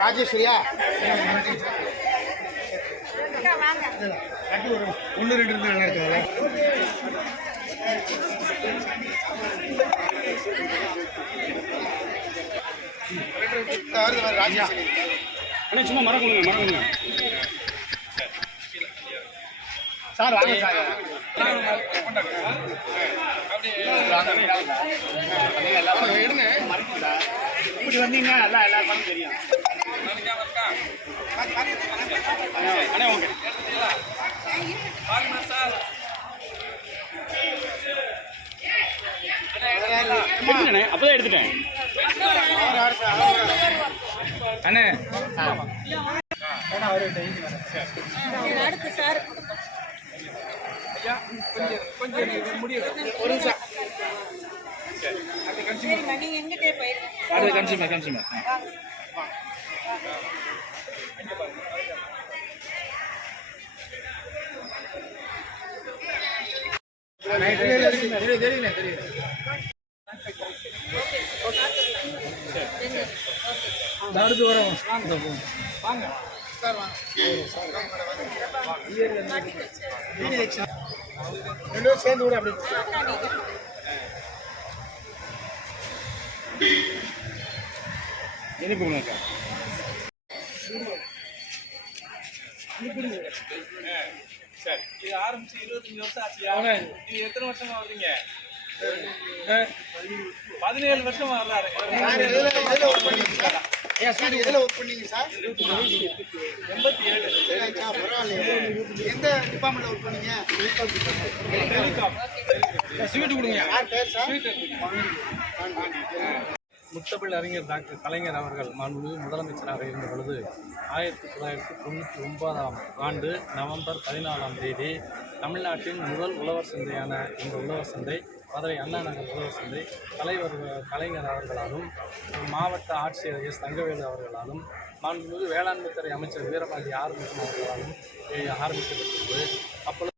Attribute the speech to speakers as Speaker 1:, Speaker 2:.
Speaker 1: ராஜேஸ்வரியா? ஒன்று ரெண்டு இருந்து நல்லா இருக்குதுல்ல ராஜேஸ்வரி.
Speaker 2: அண்ணா சும்மா மரம் கொடுங்க மரம் கொடுங்க.
Speaker 1: சார் வாங்க சார். எடுங்க
Speaker 2: இப்படி வந்தீங்க எல்லாம் எல்லாருக்கும் தெரியும். அண்ணா உங்க எடுத்துட்டேனே அப்பதான் எடுத்துட்டேன்.
Speaker 1: அண்ணே.
Speaker 3: அடுத்து சார்
Speaker 2: அடுத்து கன்சியூமர் கன்சியூமர்
Speaker 1: அடுத்து வரோம் வாங்க சார் வாங்க ரெண்டு பேரும் சேர்ந்து கூட அப்படி
Speaker 2: இனிப்பு கொடுங்க
Speaker 4: சார் இது ஆரம்பிச்சு இருபத்தஞ்சு வருஷம் ஆச்சுயா நீங்க எத்தனை வருஷமா வர்றீங்க பதினேழு வருஷம் வர்றாரு
Speaker 1: சார் எதில் ஒர்க் பண்ணீங்க சார். ஏன் சார் எதில் ஒர்க் பண்ணீங்க சார்?
Speaker 4: எண்பத்தி ஏழு
Speaker 1: சரிச்சா பரவாயில்லையே. எந்த டிபார்ட்மெண்ட்டில் ஒர்க் பண்ணீங்க?
Speaker 2: ஸ்வீட் கொடுங்க.
Speaker 1: யார் பேர் சார்?
Speaker 4: முத்தமிழ் அறிஞர் டாக்டர் கலைஞர் அவர்கள் மாண்புமிகு முதலமைச்சராக இருந்த பொழுது ஆயிரத்தி தொள்ளாயிரத்தி தொண்ணூற்றி ஒன்பதாம் ஆண்டு நவம்பர் பதினாலாம் தேதி தமிழ்நாட்டின் முதல் உழவர் சந்தையான இந்த உழவர் சந்தை மதுரை அண்ணா நகர் உழவர் சந்தை தலைவர் கலைஞர் அவர்களாலும் மாவட்ட ஆட்சியர் எஸ் தங்கவேலு அவர்களாலும் மாண்புமிகு வேளாண்மைத்துறை அமைச்சர் வீரபாண்டி ஆறுமுகம் அவர்களாலும் ஆரம்பிக்கப்பட்டிருந்தது ஆரம்பிக்கப்பட்டது. அப்பொழுது